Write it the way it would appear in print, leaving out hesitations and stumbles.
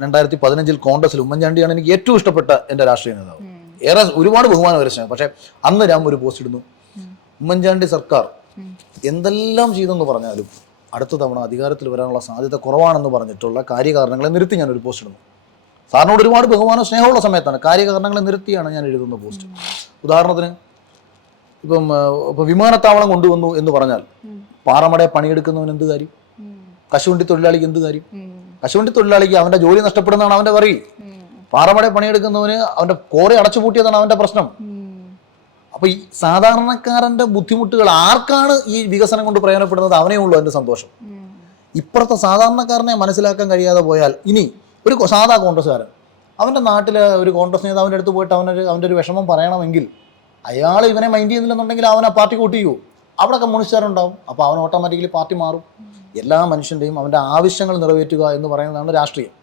2015 കോൺഗ്രസിൽ ഉമ്മൻചാണ്ടിയാണ് എനിക്ക് ഏറ്റവും ഇഷ്ടപ്പെട്ട എൻ്റെ രാഷ്ട്രീയ നേതാവ്. ഒരുപാട് ബഹുമാനം വരച്ചത്. പക്ഷെ അന്ന് ഞാൻ ഒരു പോസ്റ്റ് ഇടുന്നു, ഉമ്മൻചാണ്ടി സർക്കാർ എന്തെല്ലാം ചെയ്തെന്ന് പറഞ്ഞാലും അടുത്ത തവണ അധികാരത്തിൽ വരാനുള്ള സാധ്യത കുറവാണെന്ന് പറഞ്ഞിട്ടുള്ള കാര്യകാരണങ്ങളെ നിർത്തി ഞാനൊരു പോസ്റ്റ് ഇടുന്നു. സാറിനോട് ഒരുപാട് ബഹുമാനം സ്നേഹമുള്ള സമയത്താണ് കാര്യകാരണങ്ങളെ നിർത്തിയാണ് ഞാൻ എഴുതുന്ന പോസ്റ്റ്. ഉദാഹരണത്തിന് ഇപ്പം വിമാനത്താവളം കൊണ്ടുവന്നു എന്ന് പറഞ്ഞാൽ പാറമടയെ പണിയെടുക്കുന്നവന് എന്ത് കാര്യം? കശുവണ്ടി തൊഴിലാളിക്ക് എന്ത് കാര്യം? കശുവണ്ടി തൊഴിലാളിക്ക് അവന്റെ ജോലി നഷ്ടപ്പെടുന്നതാണ് അവന്റെ പറയി. പാറമടയെ പണിയെടുക്കുന്നവന് അവന്റെ കോറി അടച്ചുപൂട്ടിയതാണ് അവന്റെ പ്രശ്നം. അപ്പൊ ഈ സാധാരണക്കാരന്റെ ബുദ്ധിമുട്ടുകൾ ആർക്കാണ് ഈ വികസനം കൊണ്ട് പ്രയോജനപ്പെടുന്നത് അവനേ ഉള്ളൂ അതിന്റെ സന്തോഷം. ഇപ്പുറത്തെ സാധാരണക്കാരനെ മനസ്സിലാക്കാൻ കഴിയാതെ പോയാൽ ഇനി ഒരു സാധാ കോൺഗ്രസ്സുകാരൻ അവന്റെ നാട്ടിലെ ഒരു കോൺഗ്രസ് നേതാവിൻ്റെ അടുത്ത് പോയിട്ട് അവൻ്റെ ഒരു വിഷമം പറയണമെങ്കിൽ അയാൾ ഇവനെ മൈൻഡ് ചെയ്യുന്നില്ലെന്നുണ്ടെങ്കിൽ അവൻ ആ പാർട്ടി വോട്ട് ചെയ്യൂ. അവിടെ കമ്മ്യൂണിസ്റ്റുകാരുണ്ടാവും. അപ്പോൾ അവൻ ഓട്ടോമാറ്റിക്കലി പാർട്ടി മാറും. എല്ലാ മനുഷ്യൻ്റെയും അവൻ്റെ ആവശ്യങ്ങൾ നിറവേറ്റുക എന്ന് പറയുന്നതാണ് രാഷ്ട്രീയം.